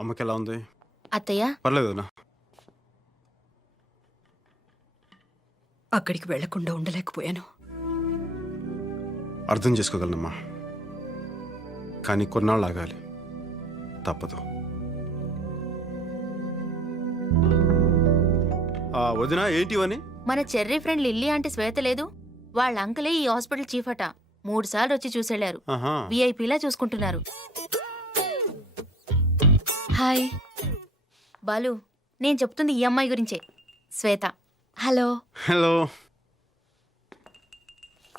అమ్మకి ఎలా ఉంది? అత్తయ్య పర్లేదు వదినా. అక్కడికి వెళ్లకుండా ఉండలేకపోయాను. అర్థం చేసుకోగలనమ్మా, కానీ కొన్నాళ్ళు ఆగాలి, తప్పదు. వదినా ఏంటి ఇవని? మన చెర్రీ ఫ్రెండ్ లిల్లీ ఆంటీ శ్వేత లేదు, వాళ్ళ అంకలే ఈ హాస్పిటల్ చీఫ్ అట. 3 సార్లు వచ్చి చూసెళ్లారు. విఐపీలా చూసుకుంటున్నారు. హాయ్ బాలు, నేను చెప్తుంది ఈ అమ్మాయి గురించే, శ్వేత. హలో. హలో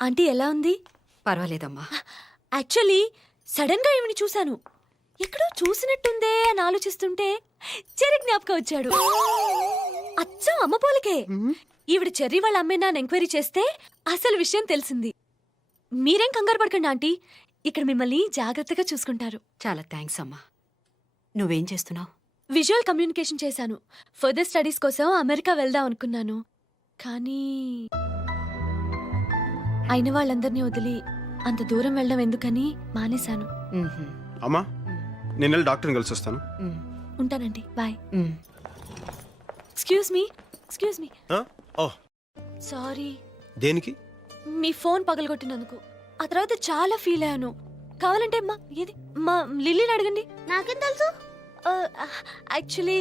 ఆంటీ ఎలా ఉంది? పర్వాలేదమ్మా. యాక్చువల్లీ సడన్ గా ఈవిని చూశాను, ఎక్కడో చూసినట్టుందే అని ఆలోచిస్తుంటే చెర్రీ జ్ఞాపకం వచ్చాడు. అచ్చం అమ్మ పోలికే. ఈవిడ చెర్రీ వాళ్ళ అమ్మేనా ఎంక్వైరీ చేస్తే అసలు విషయం తెలిసింది. మీరేం కంగారు పడకండి ఆంటీ, ఇక్కడ మిమ్మల్ని జాగ్రత్తగా చూసుకుంటారు. చాలా థ్యాంక్స్ అమ్మా. నువ్వేం చేస్తున్నావు? విజువల్ కమ్యూనికేషన్ చేశాను. ఫర్దర్ స్టడీస్ కోసం అమెరికా వెళ్దాం అనుకున్నాను, కానీ అయిన వాళ్ళందరినీ వదిలి అంత దూరం వెళ్ళడం ఎందుకని మానేశాను. అమ్మా, నేను వెళ్ళి డాక్టర్ని కలిసి వస్తాను. ఉంటానండి, బాయ్. Excuse me. సారీ. దేనికి? మీ ఫోన్ పగలగొట్టినందుకు. ఆ తర్వాత చాలా ఫీల్ అయ్యాను. కావాలంటే మా లిల్లీని అడగండి. నాకేం తెలుసు? యాక్చువల్లీ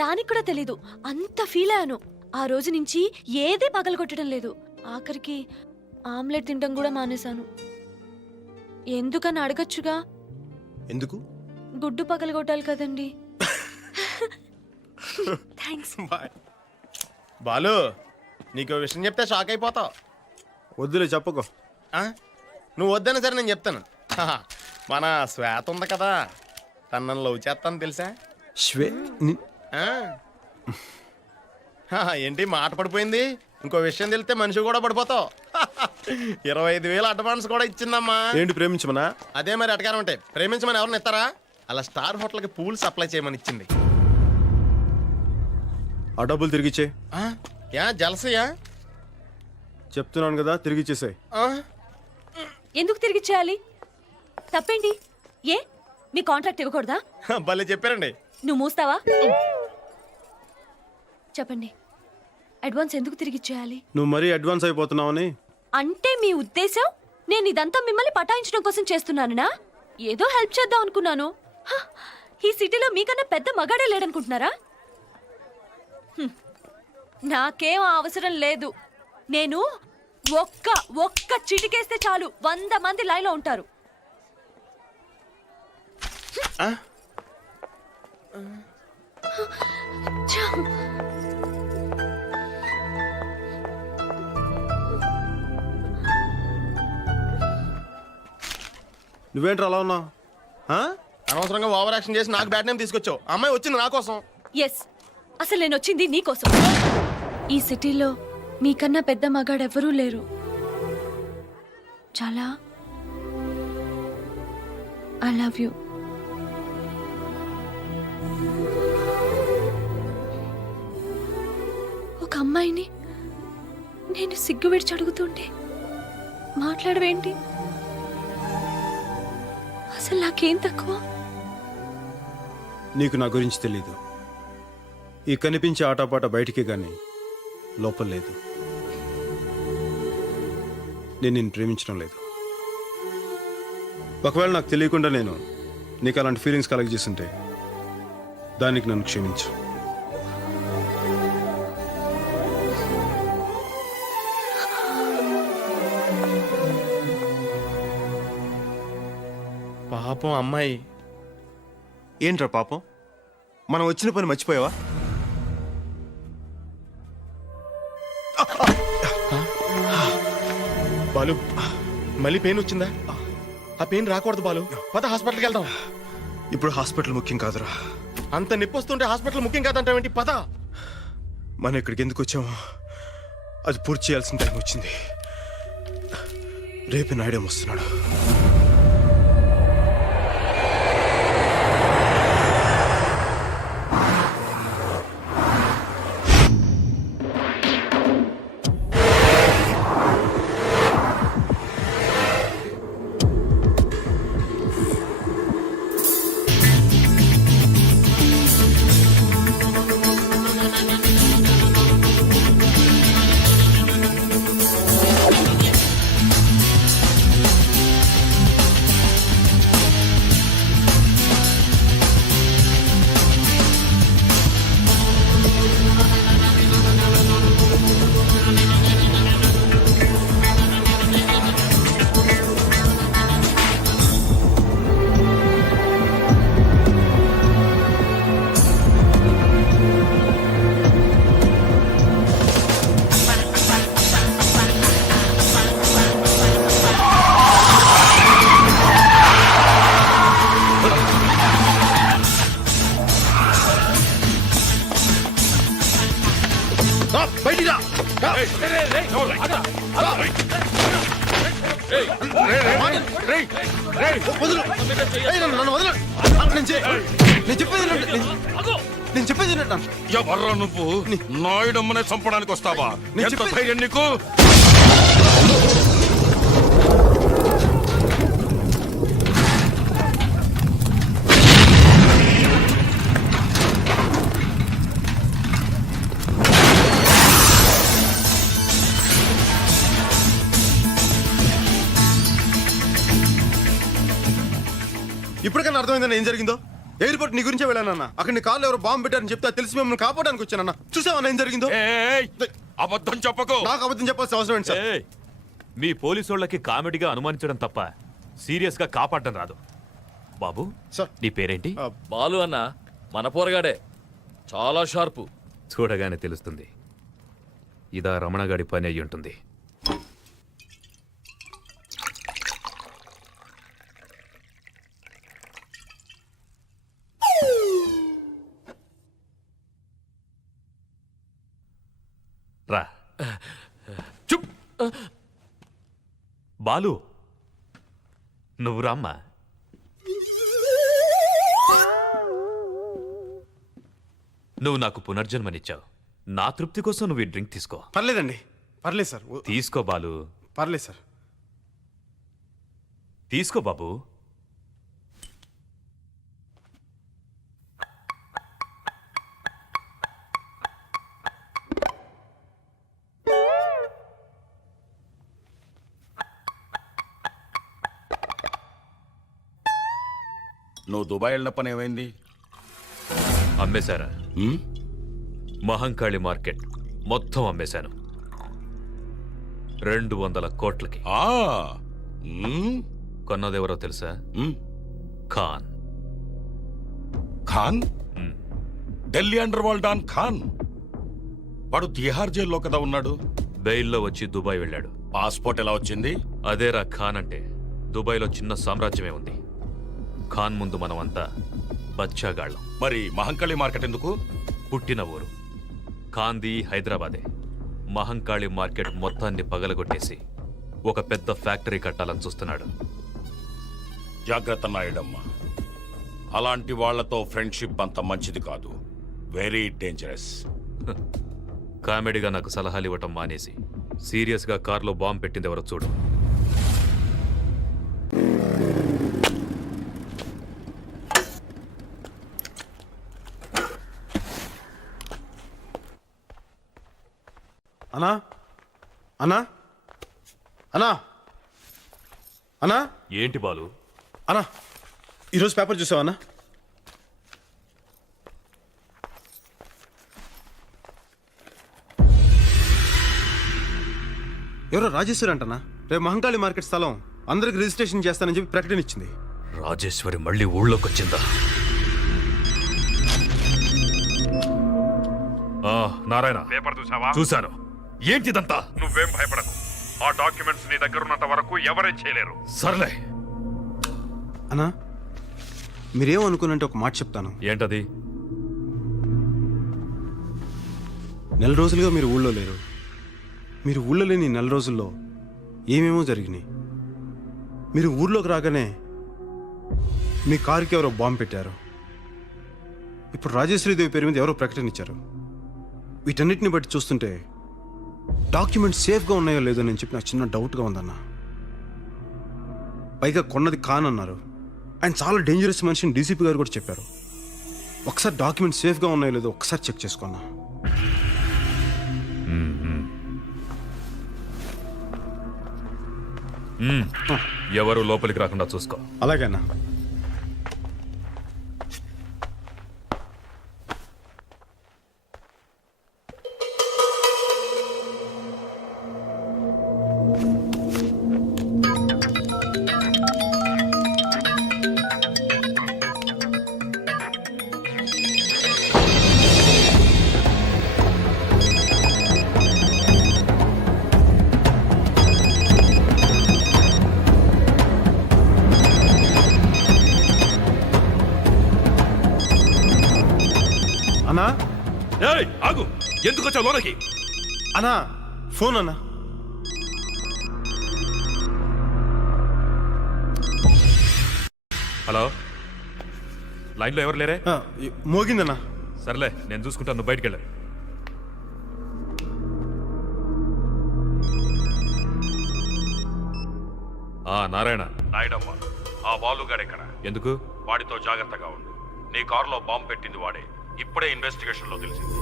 దానికి కూడా తెలీదు, అంత ఫీల్ అయ్యాను. ఆ రోజు నుంచి ఏదే పగలగొట్టడం లేదు. ఆఖరికి ఆమ్లెట్ తినడం కూడా మానేశాను. ఎందుకని అడగచ్చుగా? ఎందుకు? గుడ్డు పగలగొట్టాలి కదండి. థ్యాంక్స్. బాలు, నీకు విషయం చెప్తే షాక్ అయిపోతావు. వద్దులే, చెప్పుకో. నువ్వు వద్దనే సరే నేను చెప్తాను. మన శ్వేత ఉంది కదా, తను లవ్ చేస్తాను తెలుసా? ఏంటి మాట పడిపోయింది? ఇంకో విషయం తెలిస్తే మనిషి కూడా పడిపోతావు. 25,000 అడ్వాన్స్ కూడా ఇచ్చిందమ్మా. ఏంటి ప్రేమించమనా? అదే మరి అటకారం ఉంటాయి. ప్రేమించమని ఎవరిని ఇస్తారా? అలా స్టార్ హోటల్కి పూల్ సప్లై చేయమని ఇచ్చింది. ఆ డబ్బులు తిరిగిచ్చే. జలసయా? చెప్తున్నాను కదా, తిరిగిచ్చేసాయి. ఎందుకు తిరిగి చేయాలి? తప్పేంటి? మీ కాంట్రాక్ట్ ఇవ్వకూడదా? భలే చెప్పారండి. నువ్వు మూస్తావా? చెప్పండి, అడ్వాన్స్ ఎందుకు తిరిగి చేయాలి? నువ్వు మరీ అడ్వాన్స్ అయిపోతున్నావని. అంటే మీ ఉద్దేశం నేను ఇదంతా మిమ్మల్ని పటాయించడం కోసం చేస్తున్నానా? ఏదో హెల్ప్ చేద్దాం అనుకున్నాను. ఈ సిటీలో మీకన్నా పెద్ద మగాడే లేడనుకుంటున్నారా? నాకేం అవసరం లేదు. నేను ఒక్క చిటికేస్తే చాలు 100 మంది లైన్లో ఉంటారు. నువ్వేంటి అలా ఉన్నావు? అనవసరంగా ఓవర్ యాక్షన్ చేసి నాకు బ్యాడ్ నేమ్ తీసుకొచ్చావు. అమ్మాయి వచ్చింది నా కోసం. ఎస్, అసలు నేను వచ్చింది నీకోసం. ఈ సిటీలో మీకన్నా పెద్ద మగాడెవరూ లేరు. చాలా ఐ లవ్ యూ. ఒక అమ్మాయిని నేను సిగ్గు విడిచి అడుగుతుంటే మాట్లాడవేంటి? అసలు నాకేం తక్కువ? నీకు నా గురించి తెలీదు. ఈ కనిపించే ఆటపాట బయటికి గాని లోపల లేదు. నేను నిన్ను ప్రేమించడం లేదు. ఒకవేళ నాకు తెలియకుండా నేను నీకు అలాంటి ఫీలింగ్స్ కలగజేస్తుంటే దానికి నన్ను క్షమించు. పాపం అమ్మాయి. ఏంట్రా పాపం? మనం వచ్చిన పని మర్చిపోయావా? బాలు, మళ్ళీ పెయిన్ వచ్చిందా? ఆ పెయిన్ రాకూడదు బాలు. పద హాస్పిటల్కి వెళ్దాం. ఇప్పుడు హాస్పిటల్ ముఖ్యం కాదురా. అంత నొప్పి వస్తుంటే హాస్పిటల్ ముఖ్యం కాదంటావేంటి? పద. మనం ఇక్కడికి ఎందుకు వచ్చామో అది పూర్తి చేయాల్సిన టైం వచ్చింది. రేపు నాయుడు వస్తున్నాడు. వదలు. ఏయ్, నన్ను వదలు. నేను చెప్పేది వినండి. నేను చెప్పేది వినండి అన్న. ఎవర్రా నువ్వు నాయుడమ్మనే చంపడానికి వస్తావా? నేను ఎంత చెప్పేది- ధైర్యం నీకు? ఇప్పటికైనా అర్థమైందన్న ఏం జరిగిందో? ఎయిర్పోర్ట్ నీ గురించే వెళ్ళానన్న. అక్కడ నీ కాళ్ళు ఎవరు బాంబు పెట్టారని చెప్తే తెలిసి మిమ్మల్ని కాపాడడానికి వచ్చానన్న. చూసావన్న ఏం జరిగిందో? ఏయ్, అబద్ధం చెప్పకు. నాకు అబద్ధం చెప్పాల్సిన అవసరం ఏంటి సార్? ఏయ్, మీ పోలీసోళ్ళకి కామెడీగా అనుమానించడం తప్ప సీరియస్ గా కాపాడటం రాదు. బాబు, సార్. నీ పేరేంటి? బాలు అన్న మన పోరగాడే, చాలా షార్పు. చూడగానే తెలుస్తుంది. ఇదా రమణగాడి పని అయ్యి ఉంటుంది. రా. చుప్. బాలు, నువ్వు రామ్మా. నువ్వు నాకు పునర్జన్మనిచ్చావు. నా తృప్తి కోసం నువ్వు ఈ డ్రింక్ తీసుకో. పర్లేదండి, పర్లేదు సార్. తీసుకో బాలు, పర్లేదు సార్. తీసుకో బాబు. నువ్వు దుబాయ్ వెళ్ళిన పని ఏమైంది? అమ్మేశారా? ఉమ్? మహంకాళి మార్కెట్ మొత్తం అమ్మేశాను. 200 కోట్లకి. ఆ, ఉమ్, కొన్నదెవరో తెలుసా? ఉమ్. ఖాన్. ఖాన్? ఉమ్. Delhi underworld don Khan. వాడు తిహార్ జైల్లో కదా ఉన్నాడు. బెయిల్లో వచ్చి దుబాయ్ వెళ్ళాడు. పాస్పోర్ట్ ఎలా వచ్చింది? అదేరా ఖాన్ అంటే. దుబాయ్లో చిన్న సామ్రాజ్యమే ఉంది. ఖాన్ ముందు మనమంతా బచ్చాగాళ్ళం. మరి మహంకాళి మార్కెట్ ఎందుకు? పుట్టిన ఊరు ఖాన్ది హైదరాబాదే. మహంకాళి మార్కెట్ మొత్తాన్ని పగలగొట్టేసి ఒక పెద్ద ఫ్యాక్టరీ కట్టాలని చూస్తున్నాడు. జాగ్రత్త నాయుడమ్మ, అలాంటి వాళ్లతో ఫ్రెండ్షిప్ అంత మంచిది కాదు. Very dangerous. కామెడీగా నాకు సలహాలు ఇవ్వటం మానేసి సీరియస్గా కార్లో బాంబు పెట్టింది ఎవరో చూడు. అన్నా, అన్నా, అన్నా, అన్నా, ఏంటి బాలు? అన్నా, ఈరోజు పేపర్ చూసావా అన్నా? ఎవరో రాజేశ్వరి అంటనా రేపు మహంకాళి మార్కెట్ స్థలం అందరికి రిజిస్ట్రేషన్ చేస్తానని చెప్పి ప్రకటన ఇచ్చింది. రాజేశ్వరి మళ్ళీ ఊళ్ళోకి వచ్చిందా? నారాయణ, పేపర్ చూసావా? చూశాను. ఏంటిదంతా? నువ్వేం భయపడకు. ఆ డాక్యుమెంట్స్ నీ దగ్గర ఉన్నంత వరకు ఎవరేం చేయలేరు. సర్లే. అన్నా, మీరేమనుకున్నంటే ఒక మాట చెప్తాను. ఏంటది? నెల రోజులుగా మీరు ఊళ్ళో లేరు. మీరు ఊళ్ళో లేని నెల రోజుల్లో ఏమేమో జరిగినాయి. మీరు ఊర్లోకి రాగానే మీ కారుకి ఎవరో బాంబు పెట్టారు. ఇప్పుడు రాజేశ్వరీదేవి పేరు మీద ఎవరో ప్రకటన ఇచ్చారు. వీటన్నిటిని బట్టి చూస్తుంటే డాక్యుమెంట్స్ సేఫ్గా ఉన్నాయో లేదో నేను చెప్పి నాకు చిన్న డౌట్గా ఉందన్న. పైగా కొన్నది ఖాన్ అన్నారు. ఆయన చాలా డేంజరస్ మనిషిని డీసీపీ గారు కూడా చెప్పారు. ఒకసారి డాక్యుమెంట్స్ సేఫ్గా ఉన్నాయో లేదో ఒకసారి చెక్ చేసుకున్నా. ఎవరు లోపలికి రాకుండా చూసుకో. అలాగే అన్న. ఏయ్, ఆగు. ఎందుకు వచ్చావు లోనకి? అన్నా, ఫోన్ అన్నా. హలో, లైన్లో ఎవరు లేరే? మోగిందన్నా. సర్లే, నేను చూసుకుంటాను, నువ్వు బయటికి వెళ్ళా. నారాయణ. నాయుడమ్మ, ఆ బాలుగాడు ఎక్కడ? ఎందుకు? వాడితో జాగ్రత్తగా ఉండు. నీ కారులో బాంబు పెట్టింది వాడే. ఇప్పుడే ఇన్వెస్టిగేషన్ లో తెలిసింది.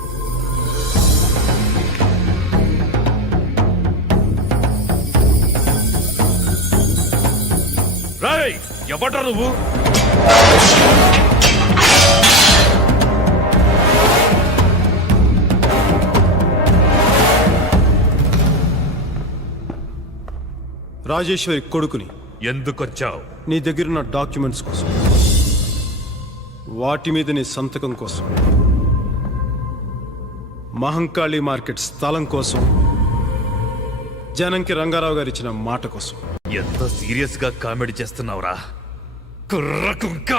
రేయ్, ఎవడ్రా నువ్వు? రాజేశ్వరి కొడుకుని. ఎందుకొచ్చావు? నీ దగ్గరున్న డాక్యుమెంట్స్ కోసం, వాటి మీద నీ సంతకం కోసం, మహంకాళి మార్కెట్ స్థలం కోసం, జనంకి రంగారావు గారు ఇచ్చిన మాట కోసం. ఎంత సీరియస్ గా కామెడీ చేస్తున్నావురా కుర్ర కుంక!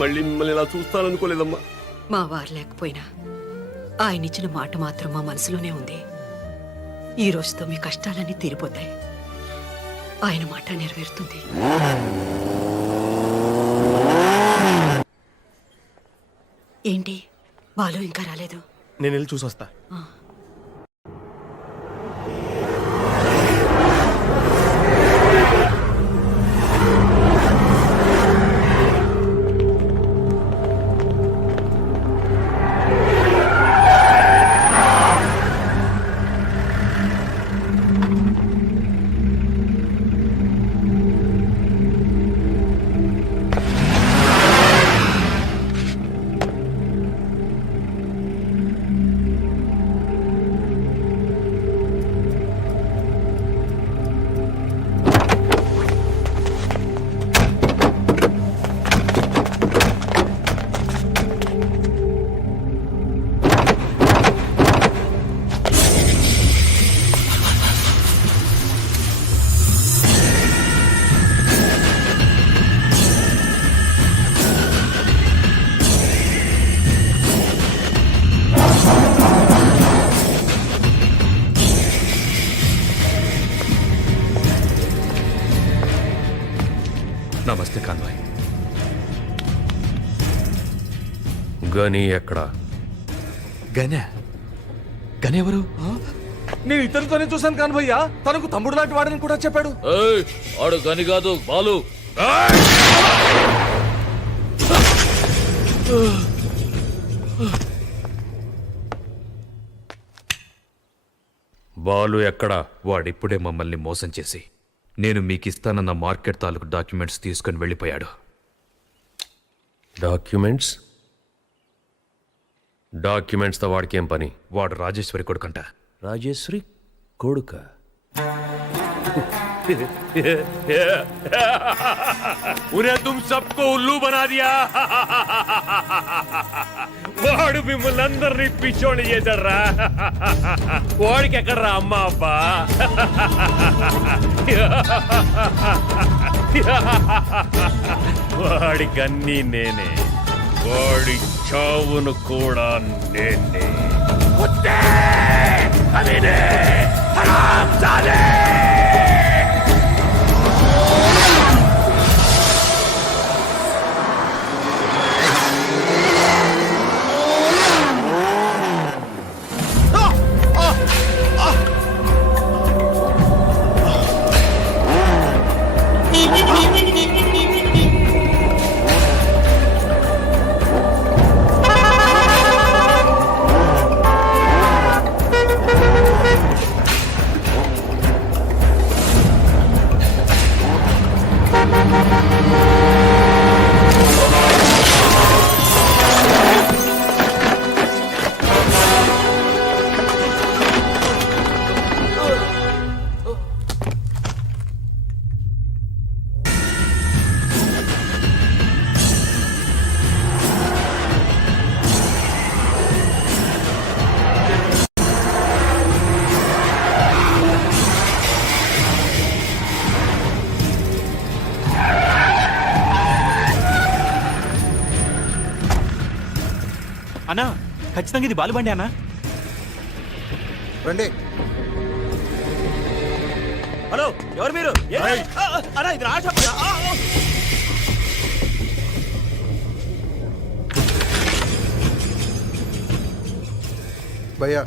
మళ్ళీ మిమ్మల్ని ఇలా చూస్తాననుకోలేదమ్మా. మా వారు లేకపోయినా ఆయన ఇచ్చిన మాట మాత్రం మా మనసులోనే ఉంది. ఈ రోజుతో మీ కష్టాలన్నీ తీరిపోతాయి. ఆయన మాట నెరవేరుతుంది. ఏంటి బాలు ఇంకా రాలేదు? నేను వెళ్ళి చూసొస్తా. నమస్తే కాన్వాయ్. గని ఎక్కడా? గనే గనెవరు? నేను ఇతనితోనే చూశాను కాను భయ్యా, తనకు తమ్ముడు లాంటి వాడని కూడా చెప్పాడు. ఆడు గని కాదు బాలు. బాలు ఎక్కడా? వాడిప్పుడే మమ్మల్ని మోసం చేసి నేను మీకిస్తానన్న మార్కెట్ తాలూకు డాక్యుమెంట్స్ తీసుకొని వెళ్ళిపోయాడు. డాక్యుమెంట్స్? డాక్యుమెంట్స్తో వాడికేం పని? వాడు రాజేశ్వరి కొడుకంట. రాజేశ్వరి కొడుక? ఉరే తుమ్ సబ్కో ఉల్లు బనా దియా. వాడు మిమ్మల్ని అందరినీ పిచ్చోళ్ళు చేశాడ్రా. వాడికి ఎక్కడ్రా అమ్మ అబ్బా? వాడికి అన్నీ నేనే, వాడి చావును కూడా నేనే. అన్నా ఖచ్చితంగా ఇది బాలుబండి అన్నా. రండి. హలో ఎవరు మీరు? అన్నా ఇది రాజ. భయ్యా